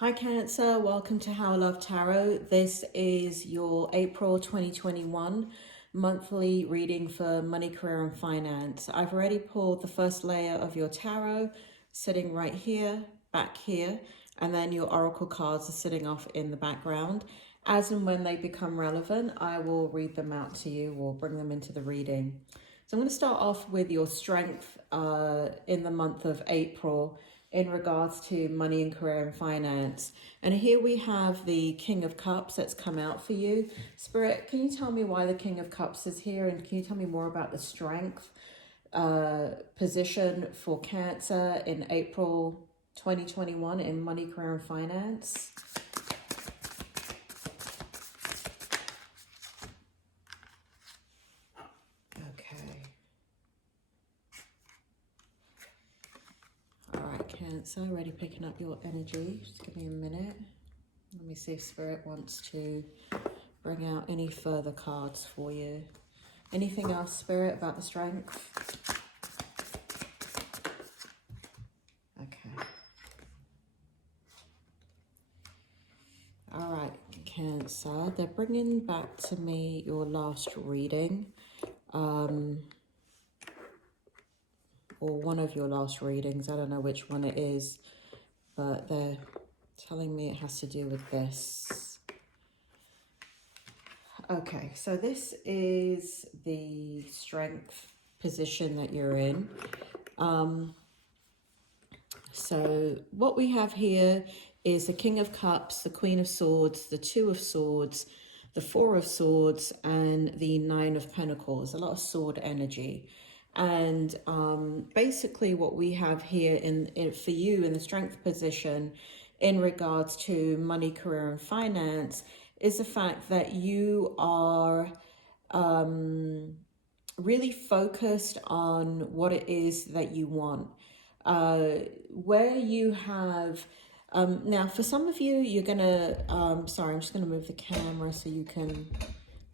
Hi Cancer, welcome to How I Love Tarot. This is your April 2021 monthly reading for money, career and finance. I've already pulled the first layer of your tarot sitting right here, back here, and then your oracle cards are sitting off in the background. As and when they become relevant, I will read them out to you or bring them into the reading. So I'm going to start off with your strength in the month of April in regards to money and career and finance. And here we have the King of Cups that's come out for you. Spirit, can you tell me why the King of Cups is here? And can you tell me more about the strength position for Cancer in April 2021 in money, career and finance? Cancer, already picking up your energy. Just give me a minute. Let me see if Spirit wants to bring out any further cards for you. Anything else, Spirit, about the strength? Okay. All right, Cancer. They're bringing back to me your last reading. Or one of your last readings. I don't know which one it is, but they're telling me it has to do with this. Okay, so this is the strength position that you're in. So what we have here is the King of Cups, the Queen of Swords, the Two of Swords, the Four of Swords, and the Nine of Pentacles. A lot of sword energy. And basically what we have here for you in the strength position in regards to money, career and finance is the fact that you are really focused on what it is that you want. Where you have, now for some of you, you're gonna, sorry, I'm just gonna move the camera so you can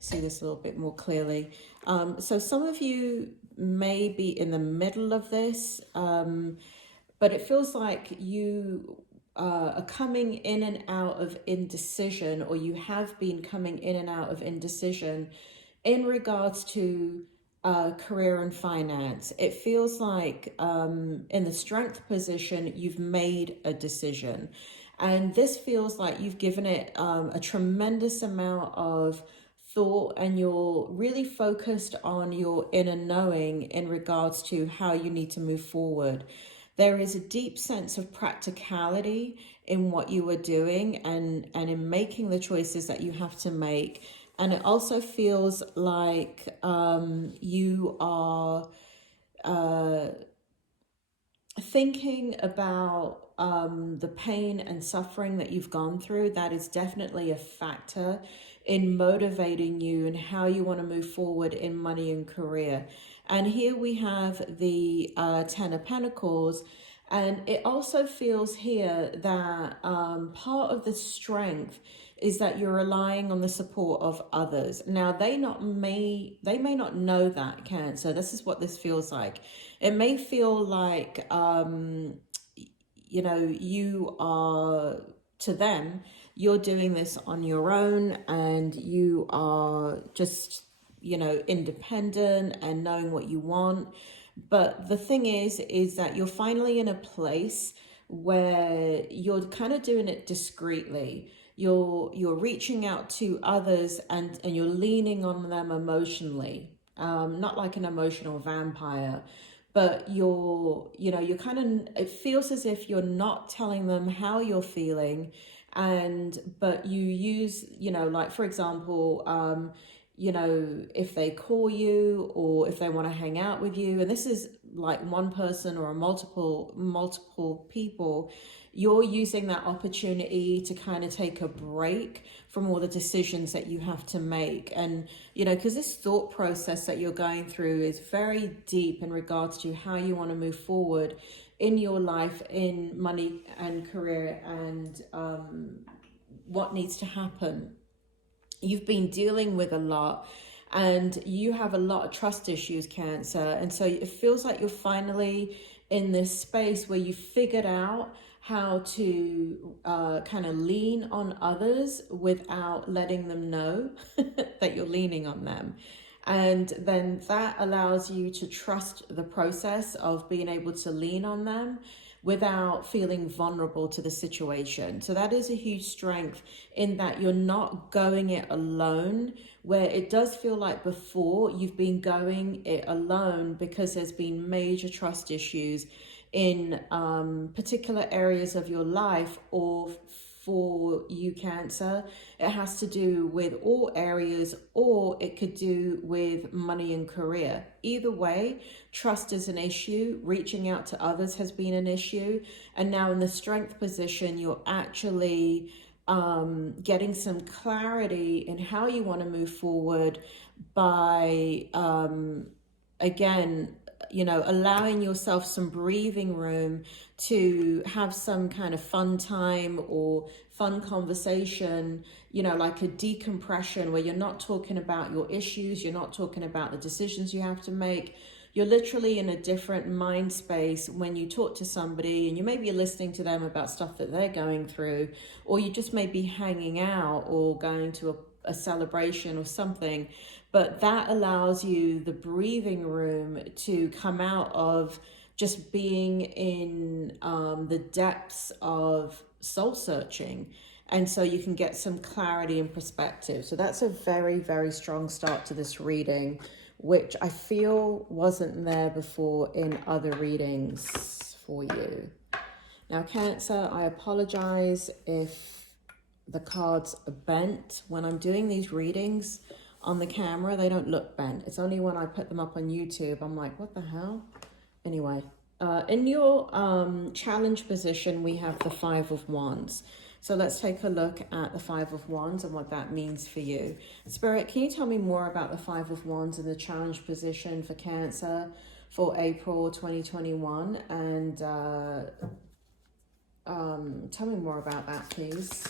see this a little bit more clearly. So some of you may be in the middle of this, but it feels like you are coming in and out of indecision, or you have been coming in and out of indecision in regards to career and finance. It feels like in the strength position, you've made a decision. And this feels like you've given it a tremendous amount of thought, and you're really focused on your inner knowing in regards to how you need to move forward. There is a deep sense of practicality in what you are doing and in making the choices that you have to make. And it also feels like you are thinking about the pain and suffering that you've gone through. That is definitely a factor in motivating you and how you want to move forward in money and career. And here we have the Ten of Pentacles, and it also feels here that part of the strength is that you're relying on the support of others. Now, they may not know that, Cancer. This is what this feels like. It may feel like, you know, you are, to them, you're doing this on your own and you are just, you know, independent and knowing what you want. But the thing is that you're finally in a place where you're kind of doing it discreetly. You're reaching out to others and you're leaning on them emotionally, not like an emotional vampire, but you're kind of, it feels as if you're not telling them how you're feeling, but you use, you know, like for example, you know, if they call you or if they want to hang out with you, and this is like one person or multiple people, you're using that opportunity to kind of take a break from all the decisions that you have to make. And, you know, because this thought process that you're going through is very deep in regards to how you want to move forward in your life, in money and career, and what needs to happen. You've been dealing with a lot and you have a lot of trust issues, Cancer. And so it feels like you're finally in this space where you figured out how to kind of lean on others without letting them know that you're leaning on them. And then that allows you to trust the process of being able to lean on them without feeling vulnerable to the situation. So that is a huge strength in that you're not going it alone, where it does feel like before you've been going it alone because there's been major trust issues in particular areas of your life. Or for you, Cancer, it has to do with all areas, or it could do with money and career. Either way, trust is an issue. Reaching out to others has been an issue. And now in the strength position, you're actually getting some clarity in how you want to move forward by, again, allowing yourself some breathing room to have some kind of fun time or fun conversation, like a decompression where you're not talking about your issues, you're not talking about the decisions you have to make. You're literally in a different mind space when you talk to somebody, and you may be listening to them about stuff that they're going through, or you just may be hanging out or going to a celebration or something. But that allows you the breathing room to come out of just being in the depths of soul searching. And so you can get some clarity and perspective. So that's a very, very strong start to this reading, which I feel wasn't there before in other readings for you. Now, Cancer, I apologize if the cards are bent. When I'm doing these readings on the camera, they don't look bent. It's only when I put them up on YouTube, I'm like, what the hell? Anyway, in your challenge position, we have the Five of Wands. So let's take a look at the Five of Wands and what that means for you. Spirit, can you tell me more about the Five of Wands and the challenge position for Cancer for April 2021? And tell me more about that, please.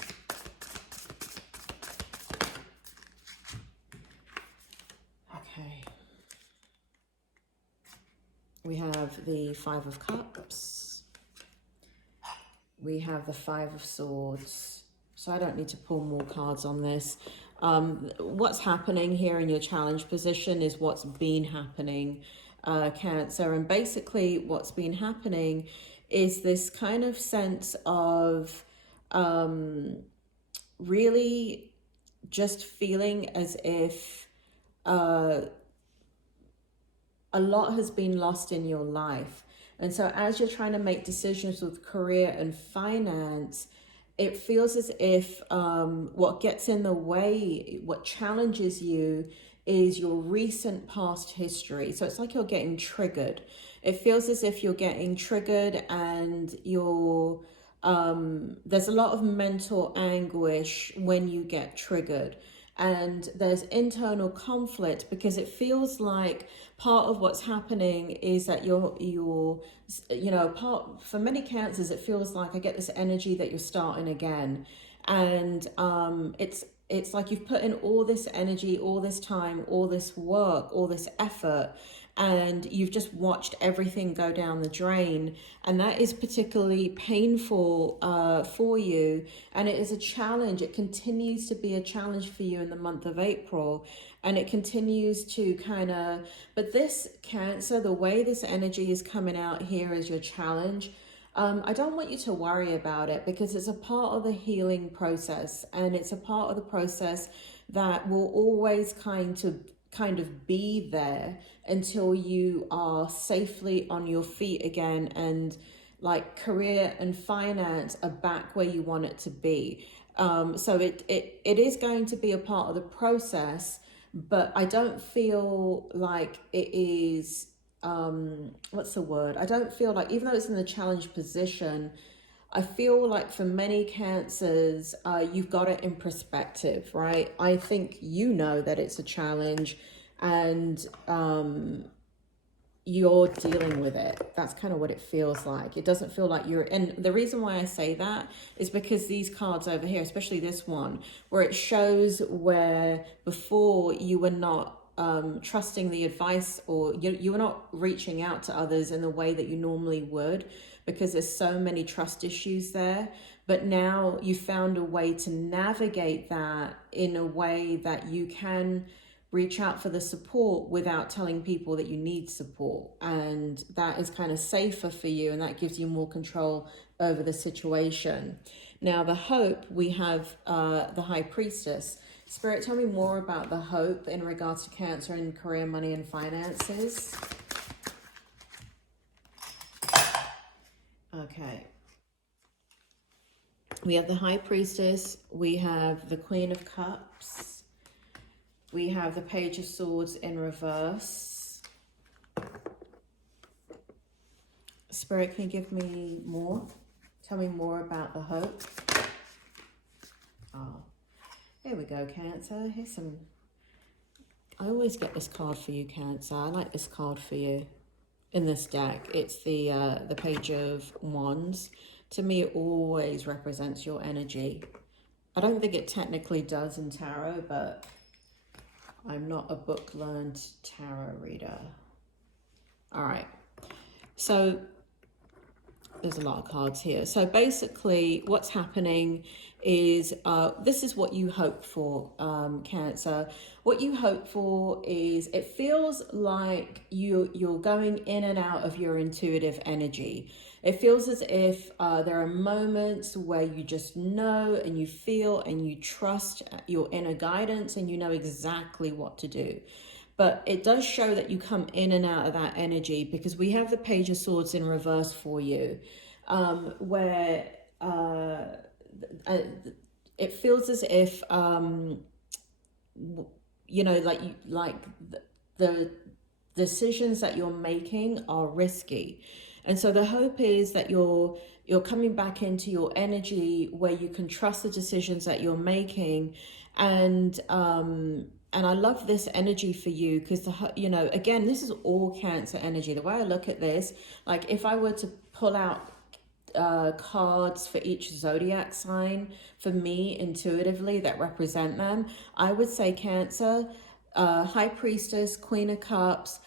Okay. We have the Five of Cups. We have the Five of Swords. So I don't need to pull more cards on this. What's happening here in your challenge position is what's been happening, Cancer. And basically what's been happening is this kind of sense of really just feeling as if a lot has been lost in your life. And so as you're trying to make decisions with career and finance, it feels as if what gets in the way, what challenges you, is your recent past history. So it's like you're getting triggered. It feels as if you're getting triggered, and you're there's a lot of mental anguish when you get triggered. And there's internal conflict because it feels like part of what's happening is that you're for many Cancers, it feels like I get this energy that you're starting again. And it's like you've put in all this energy, all this time, all this work, all this effort, and you've just watched everything go down the drain. And that is particularly painful for you. And it is a challenge. It continues to be a challenge for you in the month of April. And it continues to but this Cancer, the way this energy is coming out here as your challenge, I don't want you to worry about it, because it's a part of the healing process, and it's a part of the process that will always kind of be there until you are safely on your feet again, and like career and finance are back where you want it to be. So it is going to be a part of the process, but I don't feel like it is what's the word? I don't feel like, even though it's in the challenge position, I feel like for many Cancers, you've got it in perspective, right? I think you know that it's a challenge, and you're dealing with it. That's kind of what it feels like. It doesn't feel like you're, and the reason why I say that is because these cards over here, especially this one, where it shows where before you were not trusting the advice, or you were not reaching out to others in the way that you normally would, because there's so many trust issues there. But now you found a way to navigate that in a way that you can reach out for the support without telling people that you need support. And that is kind of safer for you, and that gives you more control over the situation. Now, the hope, we have the High Priestess. Spirit, tell me more about the hope in regards to Cancer and career, money, and finances. Okay. We have the High Priestess. We have the Queen of Cups. We have the Page of Swords in reverse. Spirit, can you give me more? Tell me more about the hope. Oh, here we go, Cancer. Here's some... I always get this card for you, Cancer. I like this card for you in this deck. It's the Page of Wands. To me, it always represents your energy. I don't think it technically does in tarot, but I'm not a book-learned tarot reader. All right. So there's a lot of cards here. So basically what's happening is this is what you hope for, Cancer. What you hope for is, it feels like you're going in and out of your intuitive energy. It feels as if there are moments where you just know and you feel and you trust your inner guidance and you know exactly what to do. But it does show that you come in and out of that energy, because we have the Page of Swords in reverse for you, where it feels as if, you know, like the decisions that you're making are risky. And so the hope is that you're coming back into your energy where you can trust the decisions that you're making. And I love this energy for you, because, you know, again, this is all Cancer energy. The way I look at this, like if I were to pull out cards for each zodiac sign for me intuitively that represent them, I would say Cancer, High Priestess, Queen of Cups,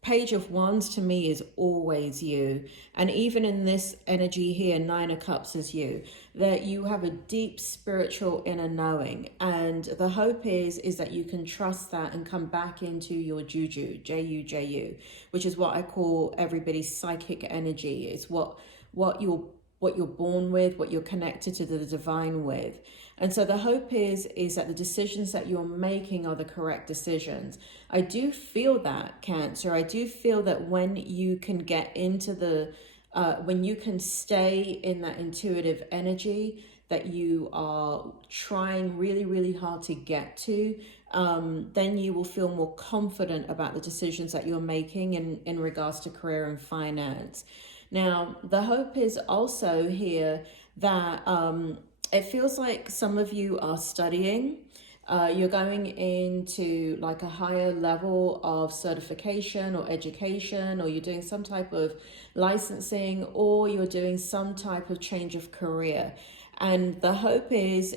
Page of Wands to me is always you. And even in this energy here, Nine of Cups is you. That you have a deep spiritual inner knowing. And the hope is that you can trust that and come back into your juju, J-U-J-U, which is what I call everybody's psychic energy. It's what you're born with, what you're connected to the divine with. And so the hope is that the decisions that you're making are the correct decisions. I do feel that, Cancer. I do feel that when you can get into when you can stay in that intuitive energy that you are trying really, really hard to get to, then you will feel more confident about the decisions that you're making in regards to career and finance. Now, the hope is also here that it feels like some of you are studying. You're going into like a higher level of certification or education, or you're doing some type of licensing, or you're doing some type of change of career. And the hope is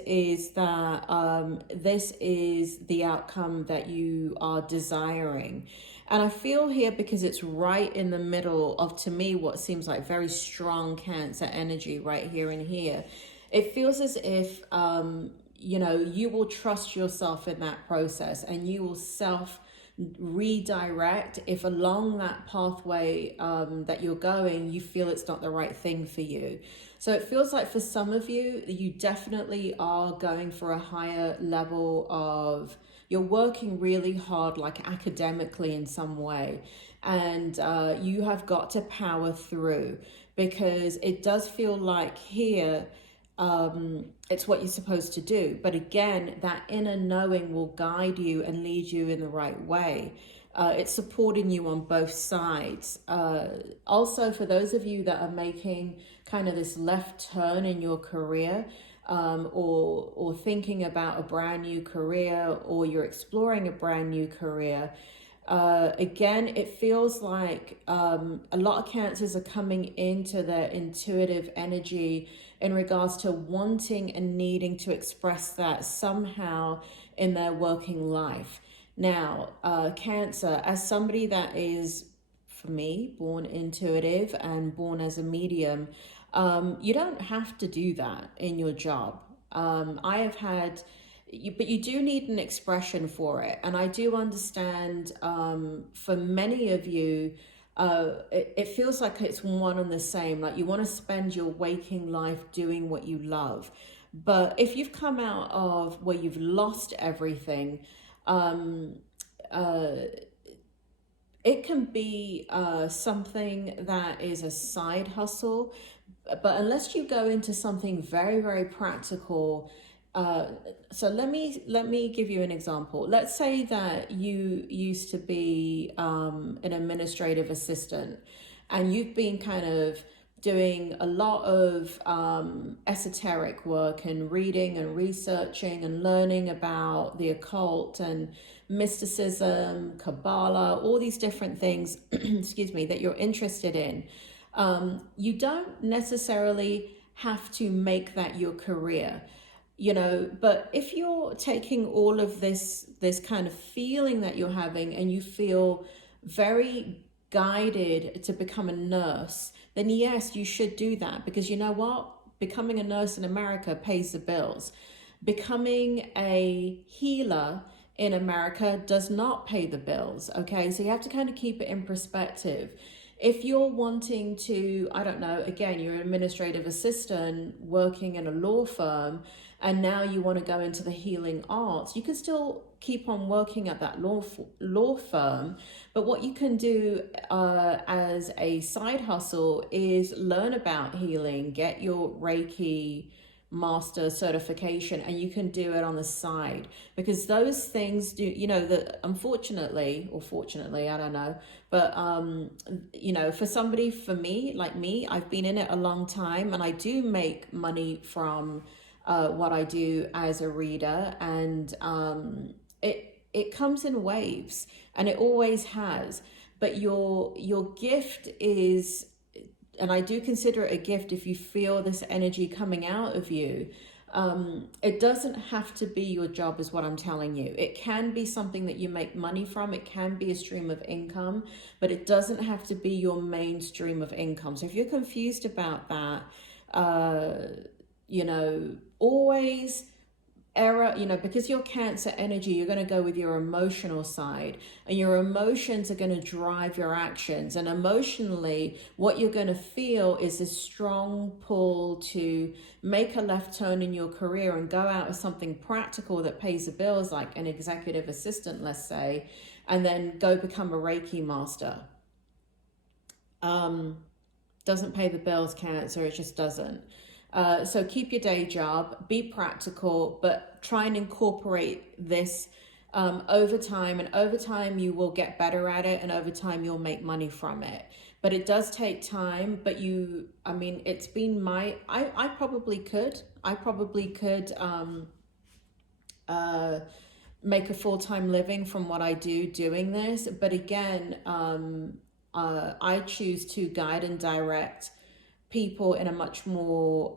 that this is the outcome that you are desiring. And I feel here, because it's right in the middle of, to me, what seems like very strong Cancer energy right here and here. It feels as if, you know, you will trust yourself in that process, and you will redirect if along that pathway that you're going, you feel it's not the right thing for you. So it feels like for some of you, you definitely are going for a higher level of, you're working really hard, like academically in some way, and you have got to power through, because it does feel like here, it's what you're supposed to do. But again, that inner knowing will guide you and lead you in the right way. It's supporting you on both sides. Also, for those of you that are making kind of this left turn in your career, or thinking about a brand new career, or you're exploring a brand new career, again, it feels like a lot of Cancers are coming into their intuitive energy in regards to wanting and needing to express that somehow in their working life. Now, Cancer, as somebody that is for me, born intuitive and born as a medium, you don't have to do that in your job. I have had, but you do need an expression for it. And I do understand for many of you, it feels like it's one and the same. Like you want to spend your waking life doing what you love. But if you've come out of where you've lost everything, it can be something that is a side hustle, but unless you go into something very, very practical, so let me give you an example. Let's say that you used to be an administrative assistant, and you've been kind of doing a lot of esoteric work and reading and researching and learning about the occult and mysticism, Kabbalah, all these different things, excuse me, that you're interested in. You don't necessarily have to make that your career, you know, but if you're taking all of this kind of feeling that you're having and you feel very guided to become a nurse, then yes, you should do that, because you know what? Becoming a nurse in America pays the bills. Becoming a healer in America does not pay the bills, okay? So you have to kind of keep it in perspective. If you're wanting to, I don't know, again, you're an administrative assistant working in a law firm, and now you want to go into the healing arts, you can still keep on working at that law firm. But what you can do as a side hustle is learn about healing, get your Reiki master certification, and you can do it on the side, because those things do, you know, that unfortunately or fortunately, I don't know, but you know, for somebody, for me, like me, I've been in it a long time, and I do make money from what I do as a reader, and it comes in waves, and it always has. But your gift is, and I do consider it a gift if you feel this energy coming out of you. It doesn't have to be your job, is what I'm telling you. It can be something that you make money from. It can be a stream of income, but it doesn't have to be your main stream of income. So if you're confused about that, you know, always you know, because you're Cancer energy, you're going to go with your emotional side, and your emotions are going to drive your actions. And emotionally, what you're going to feel is this strong pull to make a left turn in your career and go out with something practical that pays the bills, like an executive assistant, let's say, and then go become a Reiki master. Doesn't pay the bills, Cancer, it just doesn't. So keep your day job, be practical, but try and incorporate this over time. And over time, you will get better at it. And over time, you'll make money from it. But it does take time. But I mean, it's been I probably could. Make a full-time living from what I do doing this. But again, I choose to guide and direct people in a much more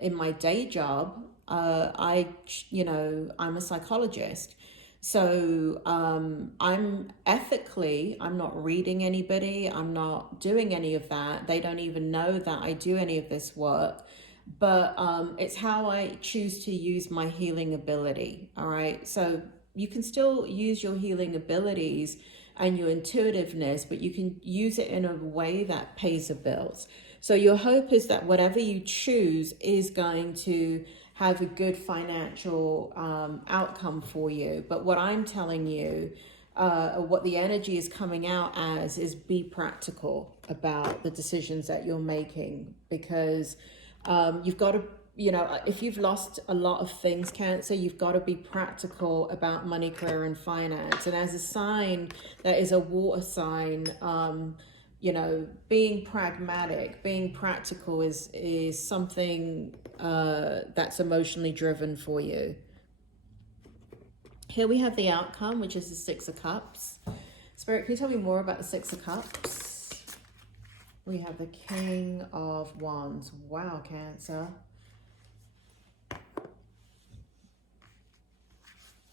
in my day job. You know, I'm a psychologist, so I'm not reading anybody, I'm not doing any of that. They don't even know that I do any of this work, but it's how I choose to use my healing ability. All right, so you can still use your healing abilities and your intuitiveness, but you can use it in a way that pays the bills. So your hope is that whatever you choose is going to have a good financial outcome for you. But what I'm telling you, what the energy is coming out as, is be practical about the decisions that you're making, because you've got to, you know, if you've lost a lot of things, Cancer, you've got to be practical about money, career, and finance. And as a sign that is a water sign, you know, being pragmatic, being practical is something that's emotionally driven for you. Here we have the outcome, which is the Six of Cups. Spirit, can you tell me more about the Six of Cups? We have the King of Wands. Wow, Cancer.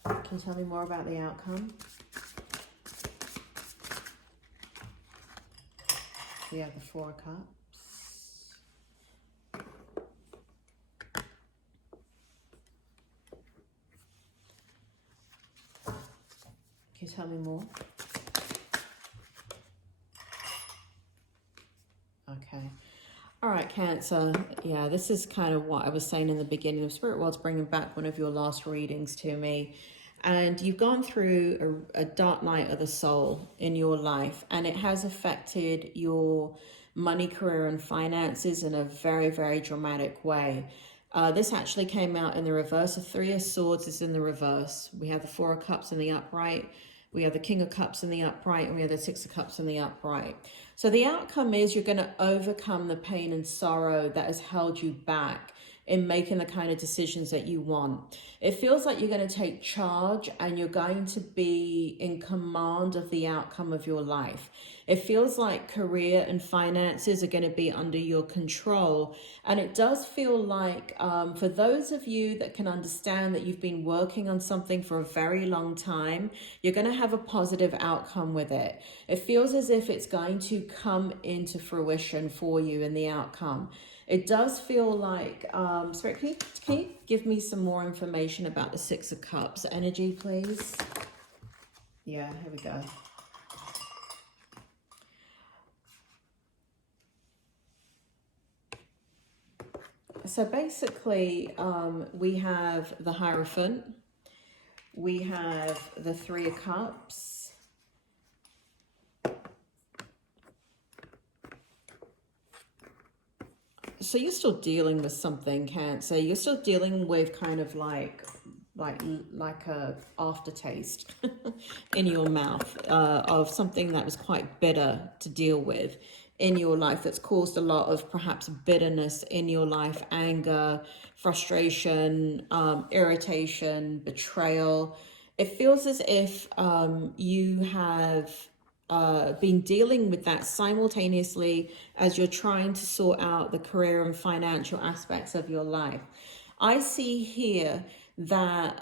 Can you tell me more about the outcome? We have the Four of Cups. Can you tell me more? Okay. All right, Cancer. Yeah, this is kind of what I was saying in the beginning. The Spirit World's bringing back one of your last readings to me. And you've gone through a dark night of the soul in your life, and it has affected your money, career, and finances in a very, very dramatic way. This actually came out in the reverse. The Three of Swords is in the reverse. We have the Four of Cups in the upright. We have the King of Cups in the upright, and we have the Six of Cups in the upright. So the outcome is you're going to overcome the pain and sorrow that has held you back in making the kind of decisions that you want. It feels like you're going to take charge and you're going to be in command of the outcome of your life. It feels like career and finances are going to be under your control. And it does feel like for those of you that can understand that you've been working on something for a very long time, you're going to have a positive outcome with it. It feels as if it's going to come into fruition for you in the outcome. It does feel like, Spirit, can you give me some more information about the Six of Cups energy, please? Yeah, here we go. So basically, we have the Hierophant. We have the Three of Cups. So you're still dealing with something, Cancer. You're still dealing with kind of like a aftertaste in your mouth of something that was quite bitter to deal with in your life, that's caused a lot of perhaps bitterness in your life, anger, frustration, irritation, betrayal. It feels as if you have been dealing with that simultaneously as you're trying to sort out the career and financial aspects of your life. I see here that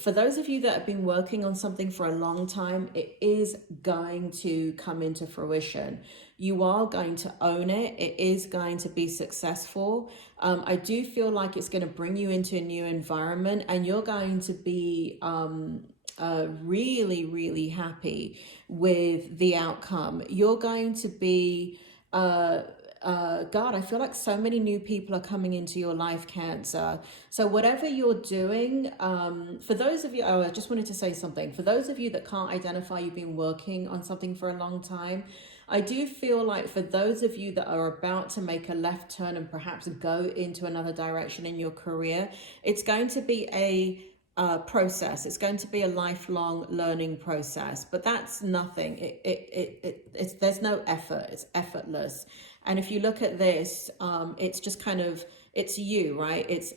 for those of you that have been working on something for a long time, it is going to come into fruition. You are going to own it. It is going to be successful. I do feel like it's going to bring you into a new environment, and you're going to be really, really happy with the outcome. You're going to be, God, I feel like so many new people are coming into your life, Cancer. So whatever you're doing, for those of you, oh, I just wanted to say something. For those of you that can't identify you've been working on something for a long time, I do feel like for those of you that are about to make a left turn and perhaps go into another direction in your career, it's going to be a process. It's going to be a lifelong learning process, but that's nothing. It's there's no effort. It's effortless. And if you look at this, it's just kind of, it's you, right? It's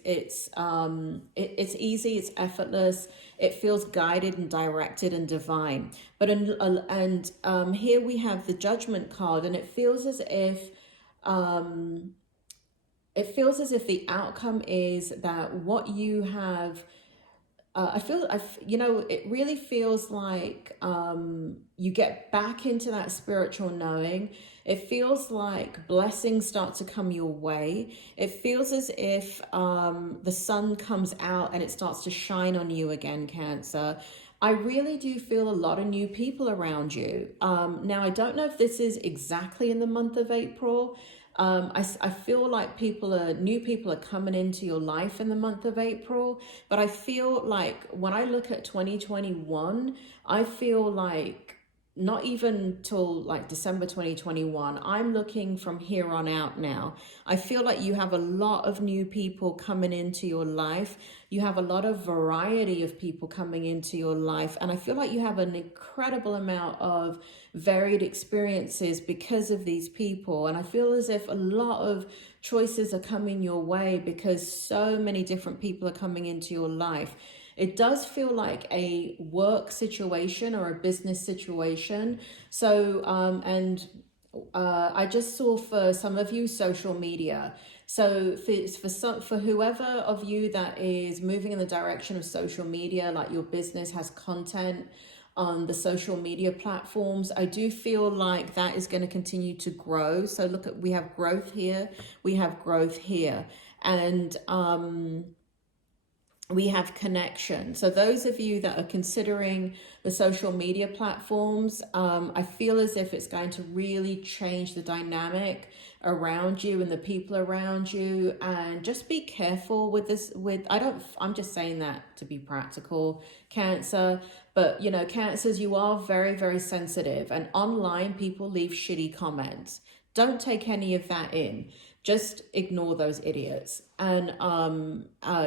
easy. It's effortless. It feels guided and directed and divine. But here we have the Judgment card, and it feels as if the outcome is that what you have. It really feels like you get back into that spiritual knowing. It feels like blessings start to come your way. It feels as if the sun comes out and it starts to shine on you again, Cancer. I really do feel a lot of new people around you. Now, I don't know if this is exactly in the month of April. I feel like new people are coming into your life in the month of April, but I feel like when I look at 2021, I feel like not even till like December 2021, I'm looking from here on out now. I feel like you have a lot of new people coming into your life. You have a lot of variety of people coming into your life. And I feel like you have an incredible amount of varied experiences because of these people. And I feel as if a lot of choices are coming your way because so many different people are coming into your life. It does feel like a work situation or a business situation. So, I just saw for some of you social media. So for whoever of you that is moving in the direction of social media, like your business has content, on the social media platforms. I do feel like that is going to continue to grow. So look at, we have growth here, we have growth here, and we have connection. So those of you that are considering the social media platforms, I feel as if it's going to really change the dynamic around you and the people around you. And just be careful with this. I'm just saying that to be practical, Cancer. But you know, Cancers, you are very, very sensitive, and online people leave shitty comments. Don't take any of that in. Just ignore those idiots. And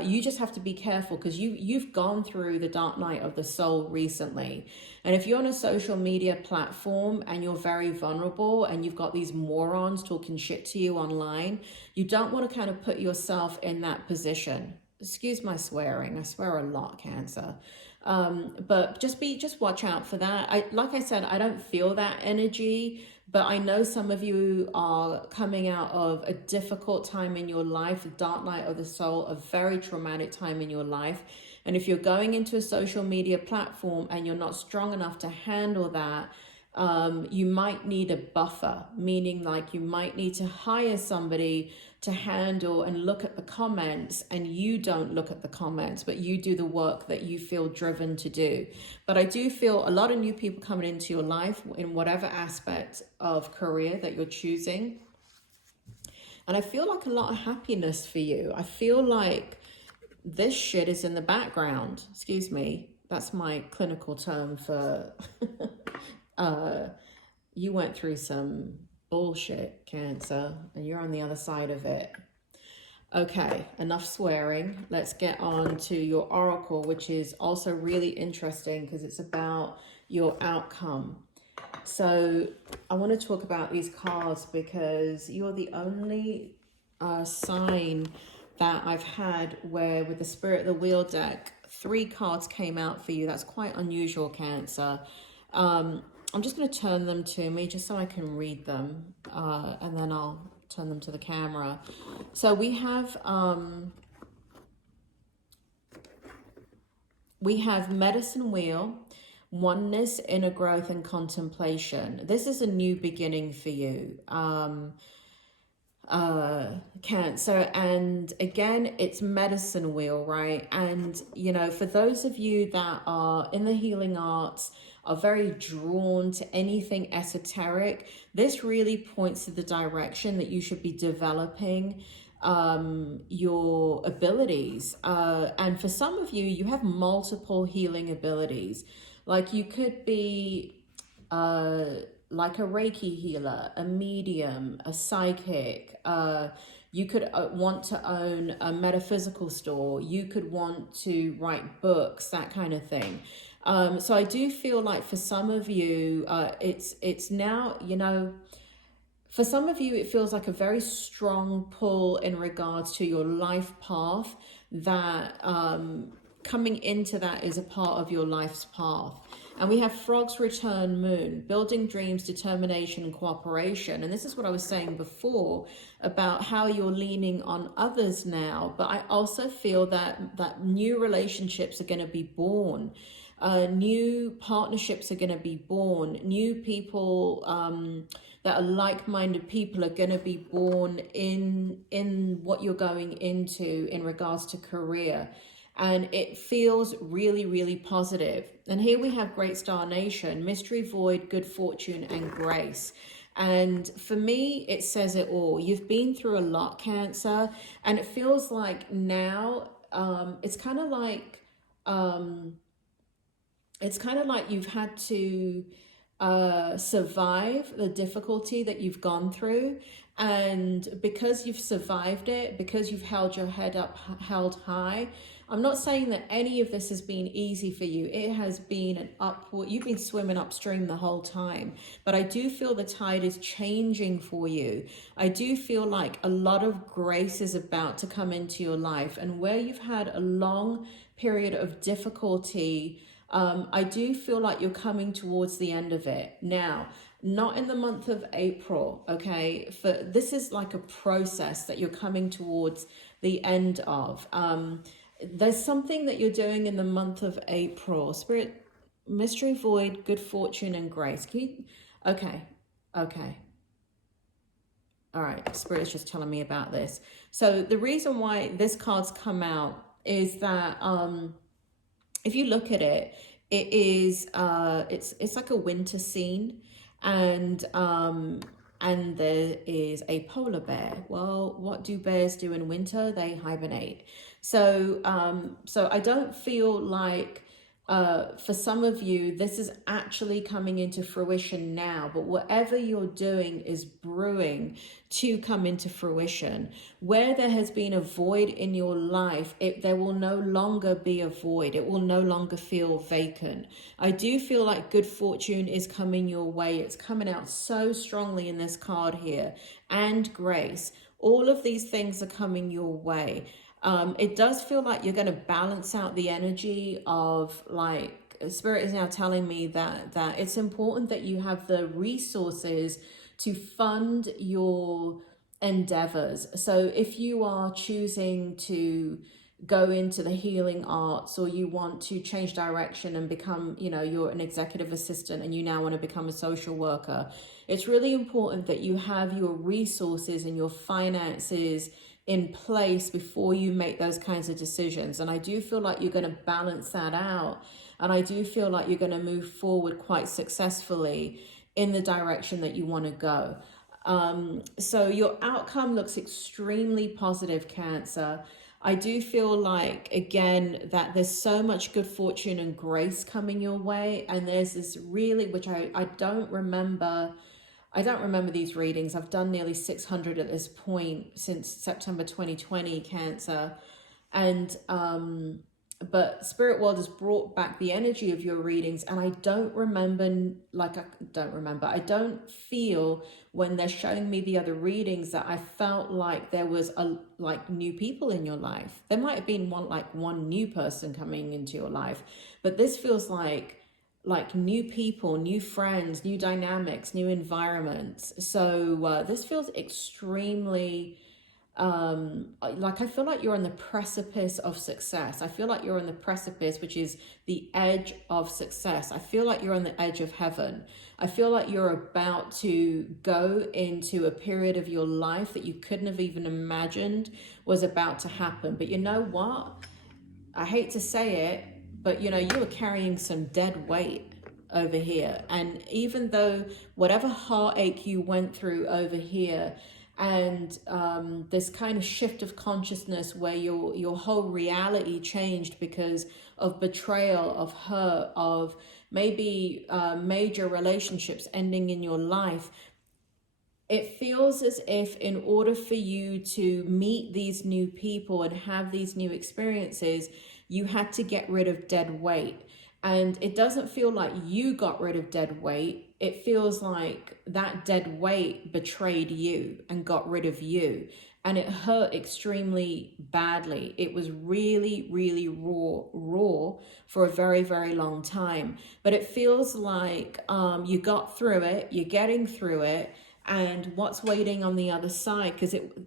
you just have to be careful, because you've gone through the dark night of the soul recently. And if you're on a social media platform and you're very vulnerable and you've got these morons talking shit to you online, you don't want to kind of put yourself in that position. Excuse my swearing. I swear a lot, Cancer. But just watch out for that. Like I said, I don't feel that energy. But I know some of you are coming out of a difficult time in your life, a dark night of the soul, a very traumatic time in your life. And if you're going into a social media platform and you're not strong enough to handle that, you might need a buffer, meaning like you might need to hire somebody to handle and look at the comments, and you don't look at the comments, but you do the work that you feel driven to do. But I do feel a lot of new people coming into your life in whatever aspect of career that you're choosing. And I feel like a lot of happiness for you. I feel like this shit is in the background. Excuse me. That's my clinical term for you went through some bullshit, Cancer, and you're on the other side of it. Okay, enough swearing. Let's get on to your oracle, which is also really interesting because it's about your outcome. So I want to talk about these cards because you're the only sign that I've had where with the Spirit of the Wheel deck, 3 cards came out for you. That's quite unusual, Cancer. I'm just going to turn them to me just so I can read them, and then I'll turn them to the camera. So we have Medicine Wheel, Oneness, Inner Growth, and Contemplation. This is a new beginning for you, Cancer. And again, it's Medicine Wheel, right? And, you know, for those of you that are in the healing arts, are very drawn to anything esoteric, this really points to the direction that you should be developing your abilities. And for some of you, you have multiple healing abilities. Like you could be like a Reiki healer, a medium, a psychic. You could want to own a metaphysical store. You could want to write books, that kind of thing. So I do feel like for some of you, it's now, you know, for some of you, it feels like a very strong pull in regards to your life path that coming into that is a part of your life's path. And we have Frog's Return Moon, building dreams, determination, and cooperation. And this is what I was saying before about how you're leaning on others now. But I also feel that new relationships are going to be born. New partnerships are going to be born. New people that are like-minded people are going to be born in what you're going into in regards to career. And it feels really, really positive. And here we have Great Star Nation, Mystery Void, Good Fortune, and Grace. And for me, it says it all. You've been through a lot, Cancer, and it feels like now it's kind of like you've had to survive the difficulty that you've gone through. And because you've survived it, because you've held your head up, held high, I'm not saying that any of this has been easy for you. It has been an upward, you've been swimming upstream the whole time. But I do feel the tide is changing for you. I do feel like a lot of grace is about to come into your life. And where you've had a long period of difficulty, I do feel like you're coming towards the end of it. Now, not in the month of April, okay? This is like a process that you're coming towards the end of. There's something that you're doing in the month of April. Spirit, Mystery void, good fortune, and grace. Can you? Okay. Okay. All right. Spirit is just telling me about this. So the reason why this card's come out is that if you look at it, it is it's like a winter scene, and there is a polar bear. Well, what do bears do in winter? They hibernate. So I don't feel like for some of you, this is actually coming into fruition now, but whatever you're doing is brewing to come into fruition. Where there has been a void in your life, there will no longer be a void. It will no longer feel vacant. I do feel like good fortune is coming your way. It's coming out so strongly in this card here, and grace. All of these things are coming your way. It does feel like you're going to balance out the energy of, like, Spirit is now telling me that it's important that you have the resources to fund your endeavors. So if you are choosing to go into the healing arts, or you want to change direction and become, you're an executive assistant and you now want to become a social worker, it's really important that you have your resources and your finances in place before you make those kinds of decisions. And I do feel like you're going to balance that out. And I do feel like you're going to move forward quite successfully in the direction that you want to go. So your outcome looks extremely positive, Cancer. I do feel like, again, that there's so much good fortune and grace coming your way. And there's this really, which I don't remember these readings. I've done nearly 600 at this point since September 2020, Cancer. And but Spirit World has brought back the energy of your readings, and I don't feel, when they're showing me the other readings, that I felt like there was new people in your life. There might have been one new person coming into your life, but this feels like new people, new friends, new dynamics, new environments. So this feels extremely I feel like you're on the precipice of success. I feel like you're on the precipice, which is the edge of success. I feel like you're on the edge of heaven. I feel like you're about to go into a period of your life that you couldn't have even imagined was about to happen. But you know what? I hate to say it, but you were carrying some dead weight over here. And even though whatever heartache you went through over here, and this kind of shift of consciousness where your whole reality changed because of betrayal, of hurt, of maybe major relationships ending in your life, it feels as if in order for you to meet these new people and have these new experiences, you had to get rid of dead weight. And it doesn't feel like you got rid of dead weight. It feels like that dead weight betrayed you and got rid of you. And it hurt extremely badly. It was really, really raw for a very, very long time. But it feels like you got through it, you're getting through it, and what's waiting on the other side,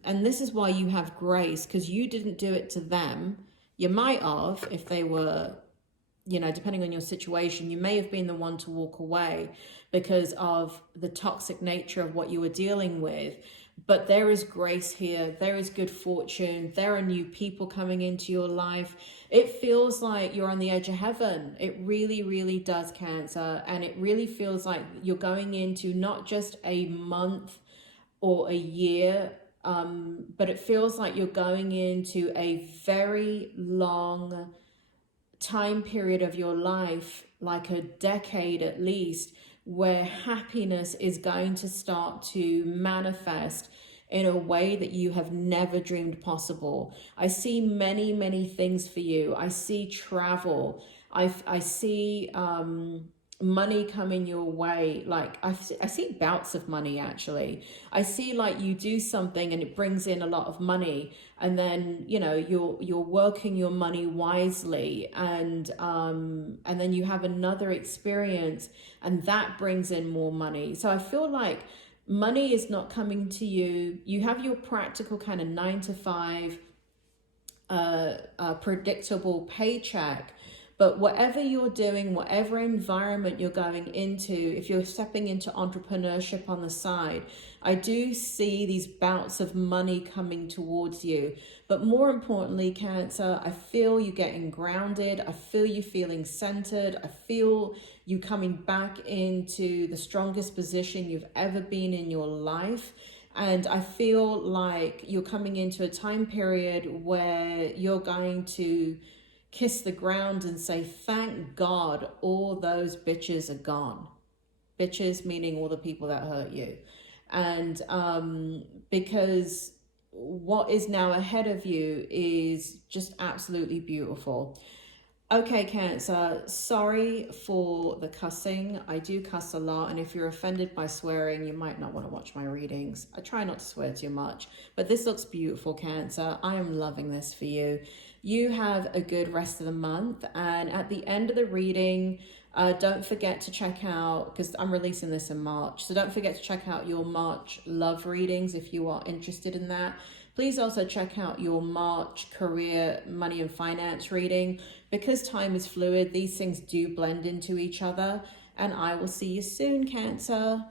and this is why you have grace, because you didn't do it to them. You might have, if they were, depending on your situation, you may have been the one to walk away because of the toxic nature of what you were dealing with. But there is grace here. There is good fortune. There are new people coming into your life. It feels like you're on the edge of heaven. It really, really does, Cancer. And it really feels like you're going into not just a month or a year, but it feels like you're going into a very long time period of your life, like a decade at least, where happiness is going to start to manifest in a way that you have never dreamed possible. I see many, many things for you. I see travel. I see money coming your way. Like I see bouts of money, actually. I see like you do something and it brings in a lot of money, and then you're working your money wisely, and then you have another experience and that brings in more money. So I feel like money is not coming to you. You have your practical kind of 9 to 5 predictable paycheck, But whatever you're doing, whatever environment you're going into, if you're stepping into entrepreneurship on the side, I do see these bouts of money coming towards you. But more importantly, Cancer, I feel you getting grounded. I feel you feeling centered. I feel you coming back into the strongest position you've ever been in your life. And I feel like you're coming into a time period where you're going to kiss the ground and say, thank God all those bitches are gone. Bitches meaning all the people that hurt you. And because what is now ahead of you is just absolutely beautiful. Okay, Cancer, sorry for the cussing. I do cuss a lot, and if you're offended by swearing, you might not want to watch my readings. I try not to swear too much, but this looks beautiful, Cancer. I am loving this for you. You have a good rest of the month, and at the end of the reading, don't forget to check out, because I'm releasing this in March, so don't forget to check out your March love readings if you are interested in that. Please also check out your March career, money and finance reading. Because time is fluid, these things do blend into each other. And I will see you soon, Cancer.